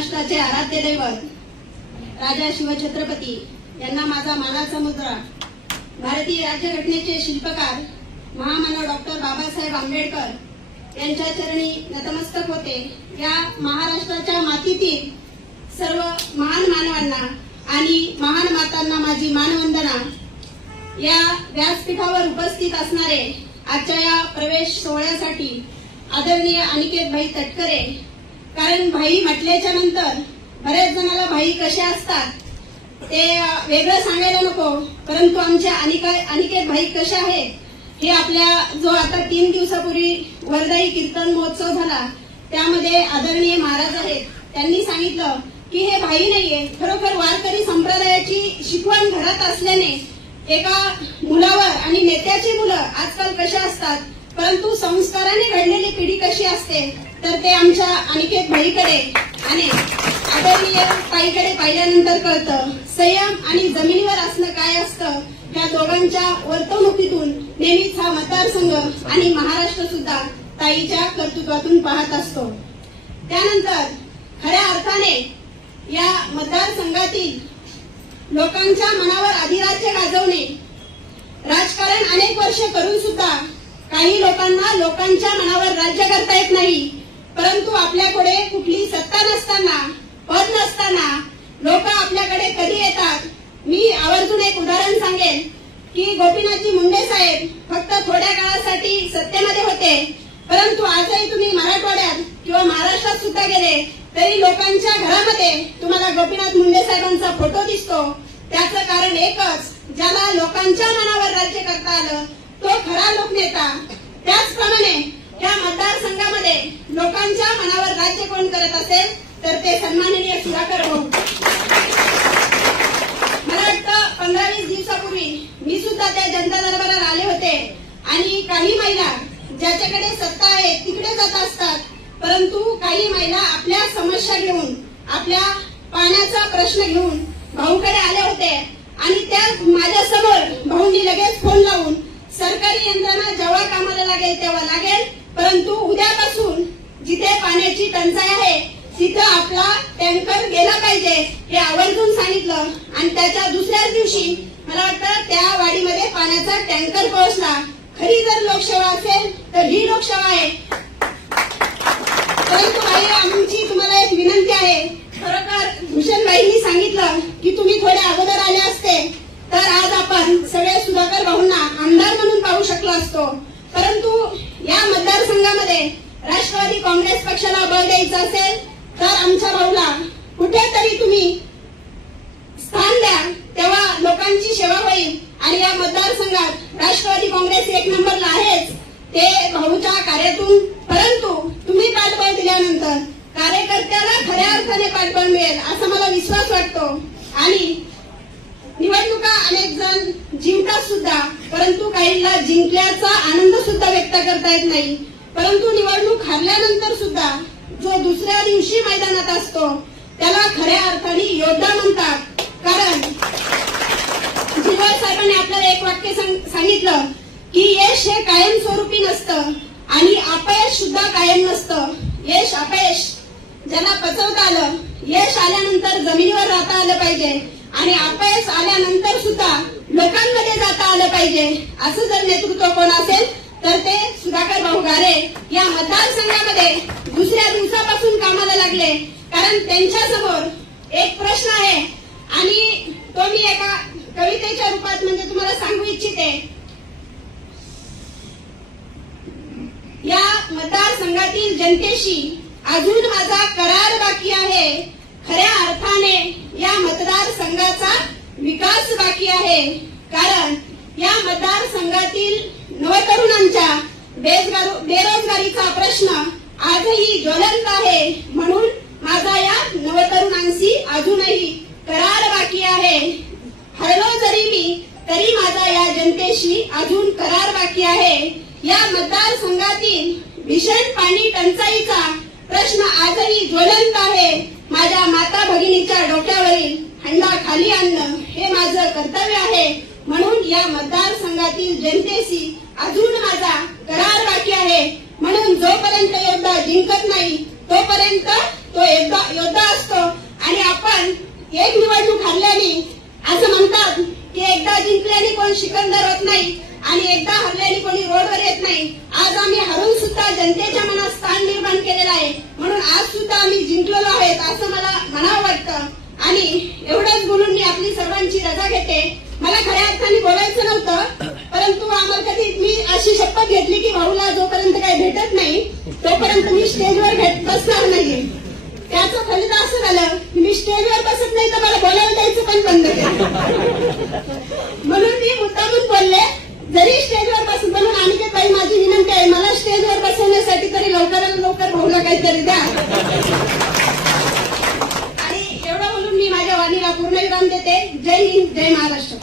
महाराष्ट्राचे आराध्य दैवत राजा शिवछत्रपती यांना माझा मानाचा मुद्रा. भारतीय राज्यघटनेचे शिल्पकार महामानव डॉक्टर बाबासाहेब आंबेडकर यांच्या चरणी नतमस्तक होते. या महाराष्ट्राच्या मातीतील सर्व महान मानवांना आणि महान मातांना माझी मानवंदना. या व्यासपीठावर उपस्थित असणारे आजच्या या प्रवेश सोहळ्यासाठी आदरणीय अनिकेत भाई तटकरे कारण भाई म्हटल्याच्या नंतर बऱ्याच जणाला भाई कसे असतात ते वेगळं सांगायला नको. परंतु आमच्या अनिका अनिकेत भाई कसे आहेत हे आपल्या जो आता तीन दिवसापूर्वी वर्धाई कीर्तन महोत्सव झाला त्यामध्ये आदरणीय महाराज आहेत. त्यांनी सांगितलं की हे भाई नाहीये खरोखर वारकरी संप्रदायाची शिकवण घरात असल्याने एका मुलावर आणि नेत्याची मुलं आजकाल कशा असतात परंतु संस्काराने घडलेली पिढी कशी असते तर ते आमच्या अनिकेत भाईकडे आणि आदरणीय ताईकडे पाहिल्यानंतर कळतं. संयम आणि जमिनीवर असणं काय असतं ह्या दोघांच्या वर्तवणुकीतून नेहमीच हा मतदारसंघ आणि महाराष्ट्र सुद्धा ताईच्या कर्तृत्वातून पाहत असतो. त्यानंतर खऱ्या अर्थाने या मतदारसंघातील लोकांच्या मनावर अधिराज्य गाजवणे राजकारण अनेक वर्ष करून सुद्धा काही लोकांना लोकांच्या मनावर राज्य करता येत नाही. परंतु आपल्याकडे कुठली सत्ता नसताना पद नसताना लोक आपल्याकडे कधी येतात? मी आवर्जून एक उदाहरण सांगेन की गोपीनाथजी मुंडे साहेब फक्त थोड्या काळासाठी सत्तेमध्ये होते. परंतु आजही तुम्ही मराठवाड्यात किंवा महाराष्ट्रात सुद्धा गेले तरी लोकांच्या घरामध्ये तुम्हाला गोपीनाथ मुंडे साहेबांचा फोटो दिसतो. त्याचं कारण एकच ज्याला लोकांच्या मनावर राज्य करता आलं तो खरा लोकनेता. त्याचप्रमाणे या मतदारसंघामध्ये लोकांच्या मनावर राज्य कोण करत असेल तर ते सन्माननीय सुधाकर भाऊ. मला वाटतं पंधरा वीस दिवसापूर्वी मी सुद्धा त्या जनता दरबारात आले होते. आणि काही महिला ज्याच्याकडे सत्ता आहे तिकडे जात असतात. परंतु काही महिला आपल्या समस्या घेऊन आपल्या पाण्याचा प्रश्न घेऊन भाऊकडे आले होते आणि त्या माझ्यासमोर भाऊंनी लगेच फोन लावून सरकारी यंत्रणा जेव्हा कामाला लागेल तेव्हा लागेल. परंतु उद्यापासून जिथे पाण्याची टंचाई आहे तिथं आपला टँकर गेला पाहिजे हे आवर्जून सांगितलं. आणि त्याच्या दुसऱ्याच दिवशी मला वाटतं त्या वाडीमध्ये पाण्याचा टँकर पोहोचला. खरी जर लोकसेवा असेल तर ही लोकसेवा आहे. परंतु भाई आमची तुम्हाला एक विनंती आहे खरोखर भूषणबाईंनी सांगितलं की तुम्ही थोडे अगोदर आले असते तर आज आपण सगळे सुधाकर भाऊंना आमदार म्हणून पाहू शकलो असतो परंतु या मतदारसंघामध्ये राष्ट्रवादी काँग्रेस पक्षाला बळ द्यायचं असेल तर आमच्या भाऊला कुठेतरी तुम्ही स्थान द्या. तेव्हा लोकांची सेवा होईल. आणि या मतदारसंघात राष्ट्रवादी काँग्रेस एक नंबरला आहेच. ते भाऊच्या कार्यातून परंतु तुम्ही पाठबळ दिल्यानंतर कार्यकर्त्याला खऱ्या अर्थाने पाठबळ मिळेल असा मला विश्वास वाटतो. आणि निवडणुका अनेक जण जिंकतात सुद्धा परंतु काहींना जिंकल्याचा आनंद सुद्धा व्यक्त करता येत नाही. परंतु निवडणूक हरल्यानंतर सुद्धा जो दुसऱ्या दिवशी मैदानात असतो त्याला खऱ्या अर्थाने योद्धा म्हणतात. कारण जिरवाळ साहेबांनी आपल्याला एक वाक्य सांगितलं की यश हे कायमस्वरूपी नसतं आणि अपयश सुद्धा कायम नसतं. यश अपयश. ज्याला पचवता आलं यश आल्यानंतर जमिनीवर राहता आलं पाहिजे आणि अपयश आल्यानंतर सुद्धा लोकांमध्ये जाता आलं पाहिजे. असं जर नेतृत्व कोण असेल तर ते सुधाकर भाऊ गारे या मतदारसंघामध्ये दुसऱ्या दिवसापासून कामाला लागले. कारण त्यांच्यासमोर एक प्रश्न आहे. आणि तो मी एका कवितेच्या रूपात म्हणजे तुम्हाला सांगू इच्छिते. या मतदारसंघातील जनतेशी अजून माझा करार बाकी आहे. खऱ्या अर्थाने या मतदारसंघाचा विकास बाकी आहे. कारण या मतदारसंघातील बेरोजगारीचा प्रश्न आजही ज्वलंत आहे. म्हणून माझा या नवतरुणांशी अजूनही करार बाकी आहे. हरलो जरी मी तरी माझा या जनतेशी अजून करार बाकी आहे. या मतदारसंघातील भीषण पाणी टंचाईचा प्रश्न आजही ज्वलंत आहे. माझ्या माता भगिनीच्या डोक्यावरील हंडा खाली आणणं हे माझं कर्तव्य आहे. म्हणून या मतदारसंघातील जनतेशी अजून माझा करार बाकी आहे. म्हणून जोपर्यंत योद्धा जिंकत नाही तोपर्यंत तो योद्धा योद्धा असतो. आणि आपण एक निवडणूक हरल्याने असं म्हणतात की एकदा जिंकल्याने कोण शिकंदर होत नाही आणि एकदा हरल्याने कोणी रोडवर येत नाही. आज आम्ही हरून सुद्धा जनतेच्या मनात स्थान निर्माण केलेलं आहे. म्हणून आज सुद्धा आम्ही जिंकलेलो आहेत असं मला म्हणावं वाटतं. आणि एवढंच बोलून मी आपली सर्वांची रजा घेते. मला खऱ्या अर्थाने बोलायचं नव्हतं. परंतु आम्हाला कधी मी अशी शपथ घेतली की भाऊला जोपर्यंत काही भेटत नाही तोपर्यंत मी स्टेजवर भेट बसणार नाही त्याचं फलित असं झालं की मी स्टेजवर बसत नाही तर मला बोलायला द्यायचं पण बंद केलं. म्हणून मी मुद्दामून बोलले जरी स्टेजवर बस म्हणून आणखी काही माझी विनंती आहे मला स्टेजवर बसवण्यासाठी तरी लवकरात लवकर भाऊला काहीतरी द्या. आणि एवढं बोलून मी माझ्या वाणीला पूर्ण विराम देते. जय हिंद जय महाराष्ट्र.